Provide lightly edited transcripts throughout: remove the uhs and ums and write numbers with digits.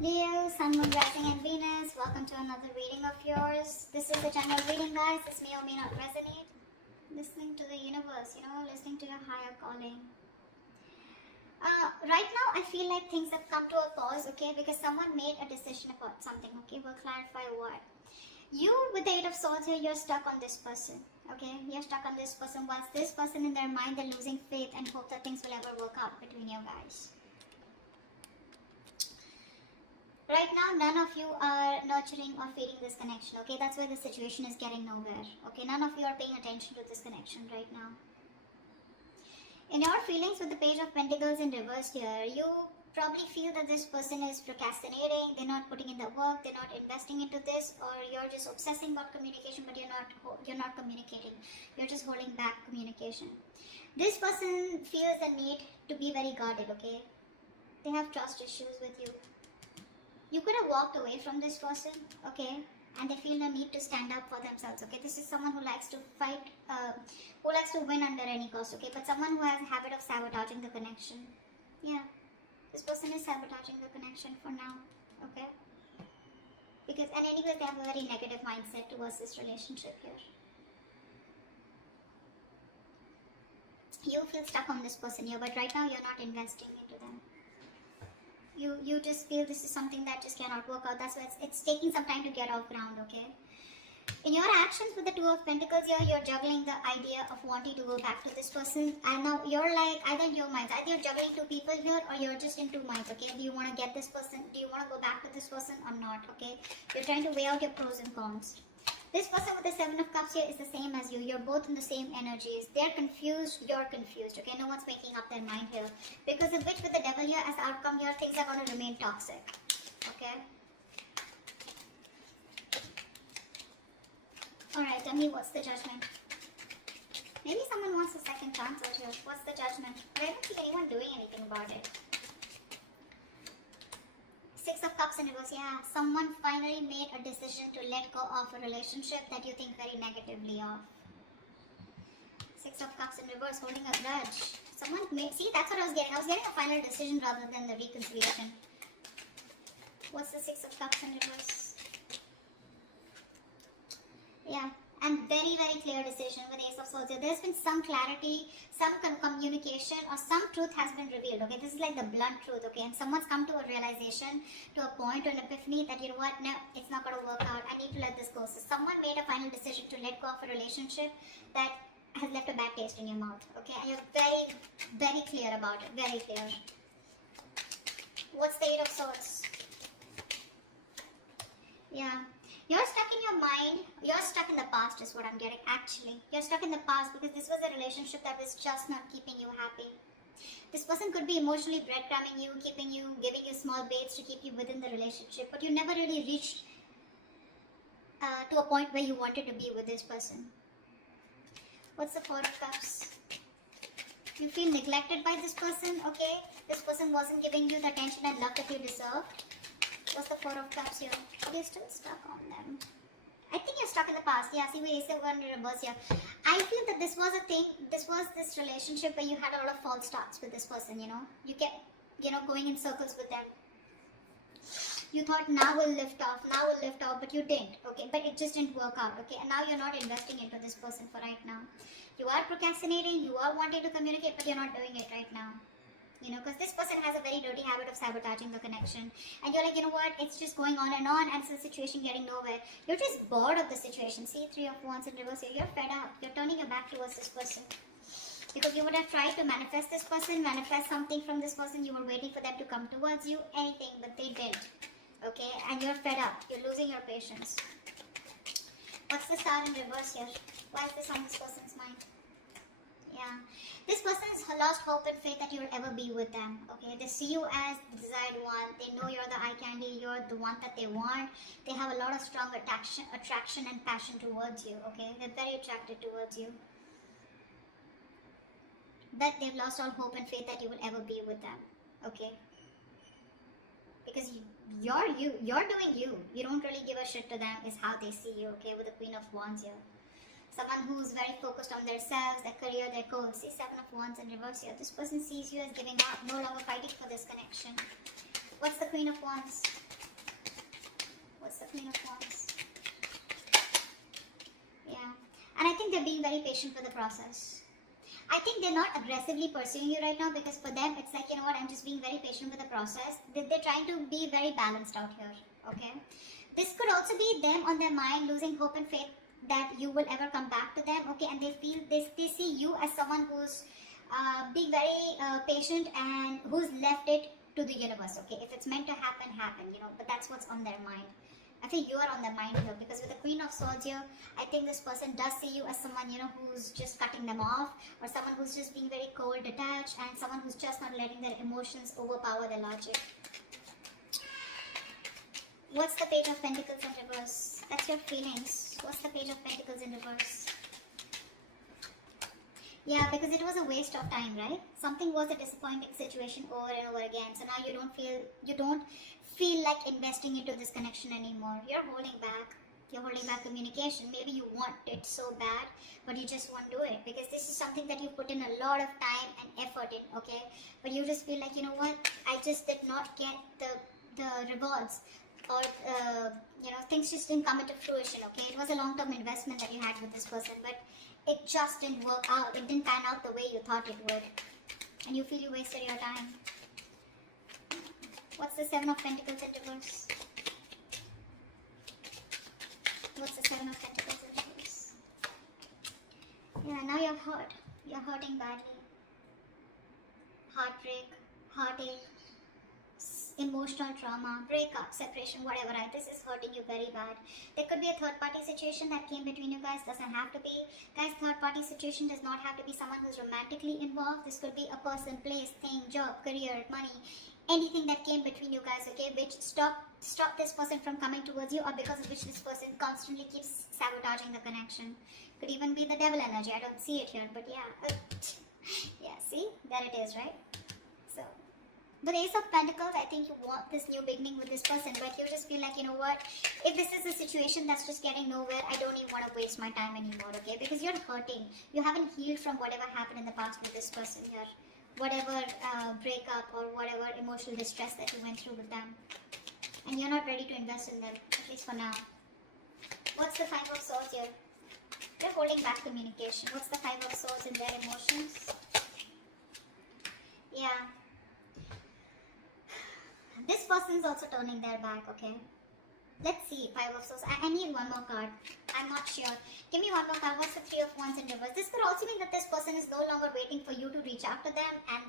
Leo, Sun, Moon, Rising and Venus, welcome to another reading of yours. This is the general reading, guys. This may or may not resonate. Listening to the universe, listening to your higher calling. Right now, I feel like things have come to a pause, okay, because someone made a decision about something, okay. We'll clarify what. You, with the Eight of Swords here, you're stuck on this person, okay. You're stuck on this person. Once this person in their mind, they're losing faith and hope that things will ever work out between you guys. Right now, none of you are nurturing or feeding this connection, okay? That's why the situation is getting nowhere, okay? None of you are paying attention to this connection right now. In your feelings with the Page of Pentacles in reverse here, you probably feel that this person is procrastinating, they're not putting in the work, they're not investing into this, or you're just obsessing about communication, but you're not communicating. You're just holding back communication. This person feels the need to be very guarded, okay? They have trust issues with you. You could have walked away from this person, okay, and they feel the need to stand up for themselves, okay. This is someone who likes to fight, who likes to win under any cost, okay, but someone who has a habit of sabotaging the connection. Yeah, this person is sabotaging the connection for now, okay, because, and anyways, they have a very negative mindset towards this relationship here. You feel stuck on this person here, but right now you're not investing into them. You just feel this is something that just cannot work out. That's why it's taking some time to get off ground, okay? In your actions with the Two of Pentacles here, you're juggling the idea of wanting to go back to this person. And now you're like, either in your minds, either you're juggling two people here or you're just in two minds, okay? Do you want to get this person? Do you want to go back to this person or not, okay? You're trying to weigh out your pros and cons. This person with the Seven of Cups here is the same as you. You're both in the same energies. They're confused, you're confused, okay? No one's making up their mind here. Because of which with the Devil here as outcome here, things are going to remain toxic, okay? Alright, tell me what's the judgment. Maybe someone wants a second chance out here. What's the judgment? But I don't see anyone doing anything about it. Six of Cups in reverse, yeah. Someone finally made a decision to let go of a relationship that you think very negatively of. Six of Cups in reverse, holding a grudge. Someone made, see, that's what I was getting. I was getting a final decision rather than the reconciliation. What's the Six of Cups in reverse? Yeah, and very, very clear decision with Ace of Swords. There's been some clarity, some communication, or some truth has been revealed, okay? This is like the blunt truth, okay? And someone's come to a realization, to a point, to an epiphany that, you know what, no, it's not going to work out. I need to let this go. So someone made a final decision to let go of a relationship that has left a bad taste in your mouth, okay? And you're very, very clear about it, very clear. What's the Eight of Swords? Yeah. You're stuck in your mind, you're stuck in the past is what I'm getting actually. You're stuck in the past because this was a relationship that was just not keeping you happy. This person could be emotionally breadcrumbing you, keeping you, giving you small baits to keep you within the relationship, but you never really reached to a point where you wanted to be with this person. What's the Four of Cups? You feel neglected by this person, okay? This person wasn't giving you the attention and love that you deserved. What's the Four of Cups here? You're still stuck on them. I think you're stuck in the past. Yeah, see, we Ace of Wands in reverse here. I feel that this was a thing, this was this relationship where you had a lot of false starts with this person, you know. You kept, going in circles with them. You thought now we'll lift off, but you didn't, okay? But it just didn't work out, okay? And now you're not investing into this person for right now. You are procrastinating, you are wanting to communicate, but you're not doing it right now. Because this person has a very dirty habit of sabotaging the connection. And you're like, you know what, it's just going on, and it's the situation getting nowhere. You're just bored of the situation. See, Three of Wands in reverse here. You're fed up. You're turning your back towards this person. Because you would have tried to manifest this person, manifest something from this person. You were waiting for them to come towards you, anything, but they didn't. Okay, and you're fed up. You're losing your patience. What's the Star in reverse here? Why is this on this person's mind? Yeah, this person has lost hope and faith that you'll ever be with them, okay? They see you as the desired one. They know you're the eye candy, you're the one that they want. They have a lot of strong attraction and passion towards you, okay? They're very attracted towards you. But they've lost all hope and faith that you will ever be with them, okay? Because you're doing you. You don't really give a shit to them is how they see you, okay? With the Queen of Wands here. Someone who's very focused on themselves, their career, their goals. See, Seven of Wands in reverse here. This person sees you as giving up, no longer fighting for this connection. What's the Queen of Wands? What's the Queen of Wands? Yeah. And I think they're being very patient with the process. I think they're not aggressively pursuing you right now, because for them it's like, you know what, I'm just being very patient with the process. They're trying to be very balanced out here, okay? This could also be them on their mind losing hope and faith that you will ever come back to them, okay? And they feel, they see you as someone who's being very patient and who's left it to the universe, okay? If it's meant to happen, happen, you know, but that's what's on their mind. I think you are on their mind here, because with the Queen of Swords here, I think this person does see you as someone, you know, who's just cutting them off, or someone who's just being very cold, detached, and someone who's just not letting their emotions overpower their logic. What's the Page of Pentacles in reverse? That's your feelings. What's the Page of Pentacles in reverse? Yeah, because it was a waste of time, right? Something was a disappointing situation over and over again. So now you don't feel like investing into this connection anymore. You're holding back. You're holding back communication. Maybe you want it so bad, but you just won't do it, because this is something that you put in a lot of time and effort in, okay? But you just feel like, you know what? I just did not get the rewards, or you know, things just didn't come into fruition, okay? It was a long-term investment that you had with this person, but it just didn't work out. It didn't pan out the way you thought it would, and you feel you wasted your time. What's the Seven of Pentacles in reverse? What's the Seven of Pentacles in reverse? Yeah, now you're hurt. You're hurting badly. Heartbreak, heartache, emotional trauma, breakup, separation, whatever, right? This is hurting you very bad. There could be a third party situation that came between you guys. Doesn't have to be. Guys, third party situation does not have to be someone who's romantically involved. This could be a person, place, thing, job, career, money, anything that came between you guys, okay, which stop this person from coming towards you, or because of which this person constantly keeps sabotaging the connection. Could even be the devil energy. I don't see it here, but yeah. Yeah, see? There it is, right? So the Ace of Pentacles, I think you want this new beginning with this person, but you just feel like, you know what, if this is a situation that's just getting nowhere, I don't even want to waste my time anymore, okay? Because you're hurting. You haven't healed from whatever happened in the past with this person here. Whatever breakup or whatever emotional distress that you went through with them. And you're not ready to invest in them, at least for now. What's the Five of Swords here? They're holding back communication. What's the Five of Swords in their emotions? Yeah. This person is also turning their back, okay? Let's see, Five of Swords. I need one more card. I'm not sure. Give me one more card. What's the Three of Wands in reverse? This could also mean that this person is no longer waiting for you to reach out to them, and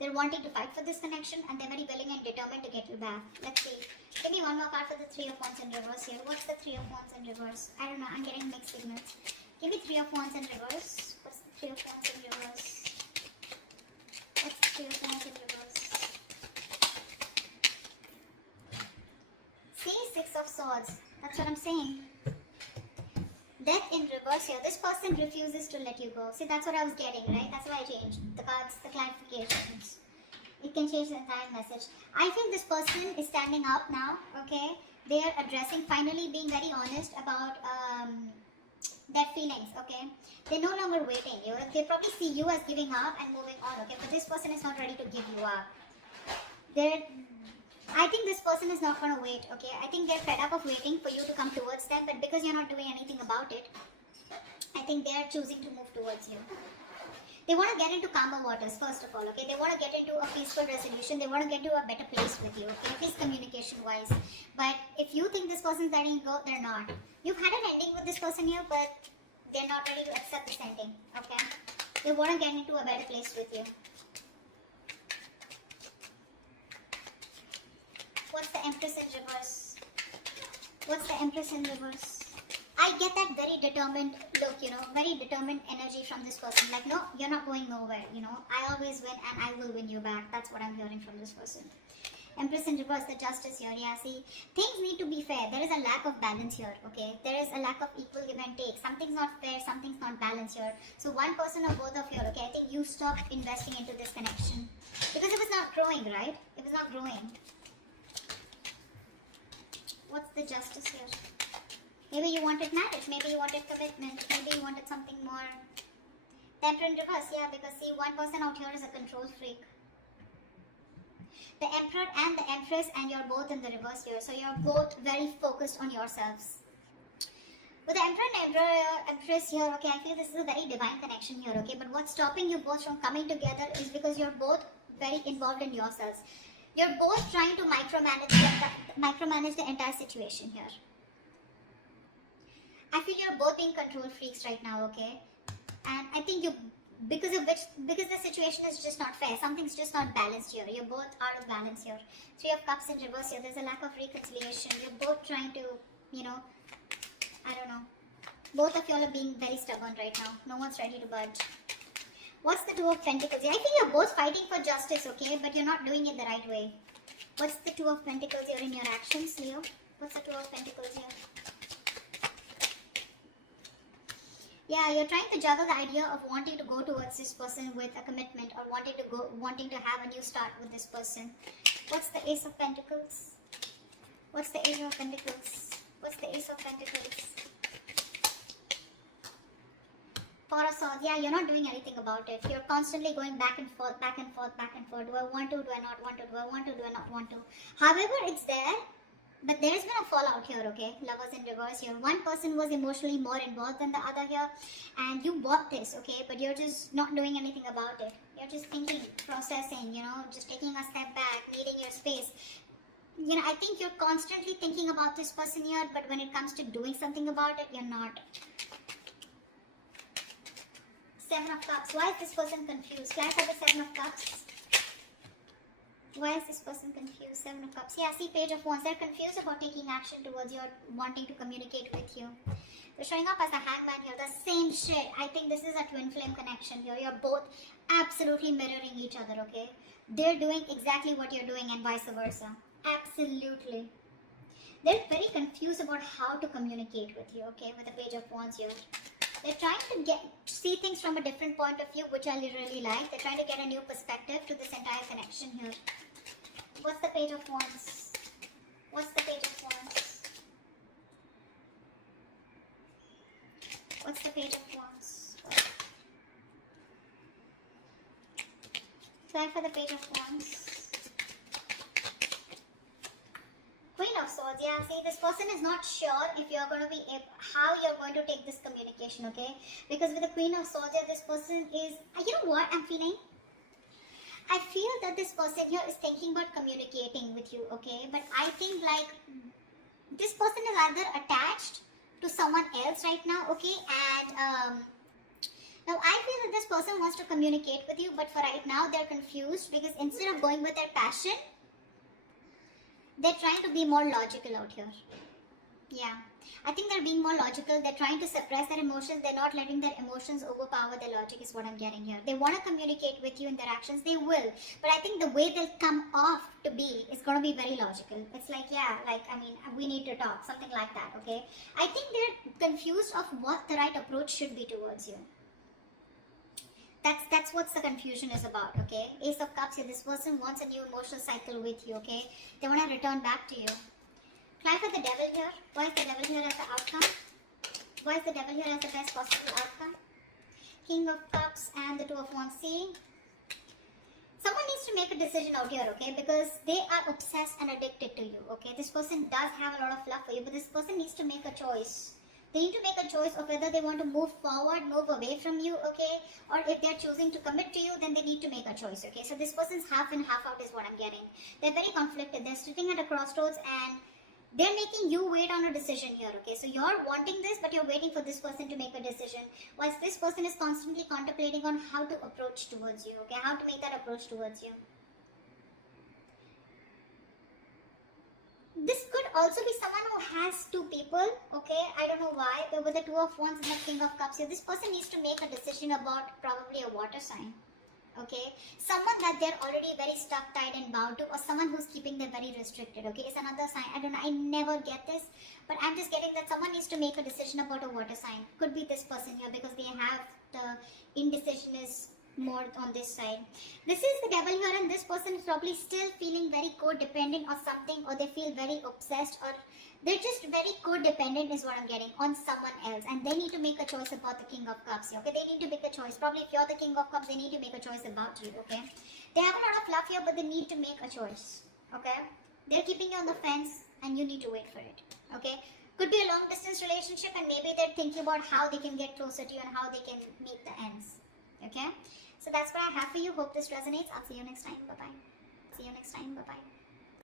they're wanting to fight for this connection, and they're very willing and determined to get you back. Let's see. Give me one more card for the Three of Wands in reverse here. What's the Three of Wands in reverse? I don't know. I'm getting mixed signals. Give me Three of Wands in reverse. What's the Three of Wands in reverse? What's the Three of Wands in reverse? See, Six of Swords. That's what I'm saying. Death in reverse here. This person refuses to let you go. See, that's what I was getting, right? That's why I changed the cards, the clarifications. It can change the entire message. I think this person is standing up now, okay? They are addressing, finally being very honest about their feelings, okay? They're no longer waiting. They probably see you as giving up and moving on, okay? But this person is not ready to give you up. I think this person is not going to wait, okay? I think they're fed up of waiting for you to come towards them, but because you're not doing anything about it, I think they're choosing to move towards you. They want to get into calmer waters, first of all, okay? They want to get into a peaceful resolution. They want to get to a better place with you, okay? At least communication-wise. But if you think this person's letting you go, they're not. You've had an ending with this person here, but they're not ready to accept this ending, okay? They want to get into a better place with you. What's the Empress in reverse? What's the Empress in reverse? I get that very determined look, you know, very determined energy from this person. Like, no, you're not going nowhere, you know. I always win and I will win you back. That's what I'm hearing from this person. Empress in reverse, the Justice here. Yeah, see, things need to be fair. There is a lack of balance here, okay? There is a lack of equal give and take. Something's not fair, something's not balanced here. So one person or both of you, okay, I think you stop investing into this connection. Because it was not growing, right? It was not growing. What's the Justice here? Maybe you wanted marriage, maybe you wanted commitment, maybe you wanted something more. Temperance in reverse, yeah, because see, one person out here is a control freak. The Emperor and the Empress, and you're both in the reverse here. So you're both very focused on yourselves. With the Emperor and Empress here, okay, I feel this is a very divine connection here, okay? But what's stopping you both from coming together is because you're both very involved in yourselves. You're both trying to micromanage the entire situation here. I feel you're both being control freaks right now, okay? And I think because the situation is just not fair. Something's just not balanced here. You're both out of balance here. Three of Cups in reverse here. There's a lack of reconciliation. You're both trying to, I don't know. Both of y'all are being very stubborn right now. No one's ready to budge. What's the Two of Pentacles? I feel you're both fighting for justice, okay? But you're not doing it the right way. What's the Two of Pentacles here in your actions, Leo? What's the Two of Pentacles here? Yeah, you're trying to juggle the idea of wanting to go towards this person with a commitment, or wanting to have a new start with this person. What's the Ace of Pentacles? What's the Ace of Pentacles? What's the Ace of Pentacles? Four of Swords. Yeah, you're not doing anything about it. You're constantly going back and forth, back and forth, back and forth. Do I want to? Do I not want to? Do I want to? Do I not want to? However, it's there. But there has been a fallout here, okay? Lovers in reverse here. One person was emotionally more involved than the other here. And you bought this, okay? But you're just not doing anything about it. You're just thinking, processing, just taking a step back, needing your space. I think you're constantly thinking about this person here, but when it comes to doing something about it, you're not. Seven of Cups. Why is this person confused? Clarify the Seven of Cups. Why is this person confused? Seven of Cups. Yeah, see, Page of Wands. They're confused about taking action towards you or wanting to communicate with you. They're showing up as a hangman here. The same shit. I think this is a twin flame connection here. You're both absolutely mirroring each other, okay? They're doing exactly what you're doing and vice versa. Absolutely. They're very confused about how to communicate with you, okay? With the Page of Wands here. They're trying to see things from a different point of view, which I really like. They're trying to get a new perspective to this entire connection here. What's the Page of Wands? What's the Page of Wands? What's the Page of Wands? Try for the Page of Wands. Queen of Swords. Yeah, see, this person is not sure if you're going to be how you're going to take this communication, okay? Because with the Queen of Swords, yeah, this person is, you know what I'm feeling? I feel that this person here is thinking about communicating with you, okay? But I think like this person is either attached to someone else right now, okay? And now I feel that this person wants to communicate with you, but for right now they're confused because instead of going with their passion, they're trying to be more logical out here. Yeah. I think they're being more logical. They're trying to suppress their emotions. They're not letting their emotions overpower their logic is what I'm getting here. They want to communicate with you in their actions. They will. But I think the way they'll come off to be is going to be very logical. It's like, yeah, like, I mean, we need to talk. Something like that, okay? I think they're confused of what the right approach should be towards you. That's what the confusion is about, okay? Ace of Cups here. This person wants a new emotional cycle with you, okay? They want to return back to you. Clarify the Devil here. Why is the Devil here as the outcome? Why is the Devil here as the best possible outcome? King of Cups and the Two of Wands. See? Someone needs to make a decision out here, okay? Because they are obsessed and addicted to you, okay? This person does have a lot of love for you, but this person needs to make a choice. They need to make a choice of whether they want to move forward, move away from you, okay? Or if they're choosing to commit to you, then they need to make a choice, okay? So this person's half in, half out is what I'm getting. They're very conflicted. They're sitting at a crossroads and they're making you wait on a decision here, okay? So you're wanting this, but you're waiting for this person to make a decision. Whilst this person is constantly contemplating on how to approach towards you, okay? How to make that approach towards you. This could also be someone who has two people, okay? I don't know why, but with the Two of Wands and the King of Cups here, this person needs to make a decision about probably a water sign, okay? Someone that they're already very stuck, tied and bound to, or someone who's keeping them very restricted, okay? It's another sign. I don't know, I never get this, but I'm just getting that someone needs to make a decision about a water sign. Could be this person here because they have the indecision is more on this side. This is the devil here, and this person is probably still feeling very codependent or something, or they feel very obsessed, or they're just very codependent is what I'm getting on someone else, and they need to make a choice about the King of Cups here. Okay, they need to make a choice. Probably if you're the King of Cups, they need to make a choice about you. Okay, they have a lot of love here, but they need to make a choice. Okay, they're keeping you on the fence, and you need to wait for it. Okay. Could be a long distance relationship, and maybe they're thinking about how they can get closer to you and how they can meet the ends. Okay, so that's what I have for you. Hope this resonates. I'll see you next time. Bye bye. See you next time. Bye bye.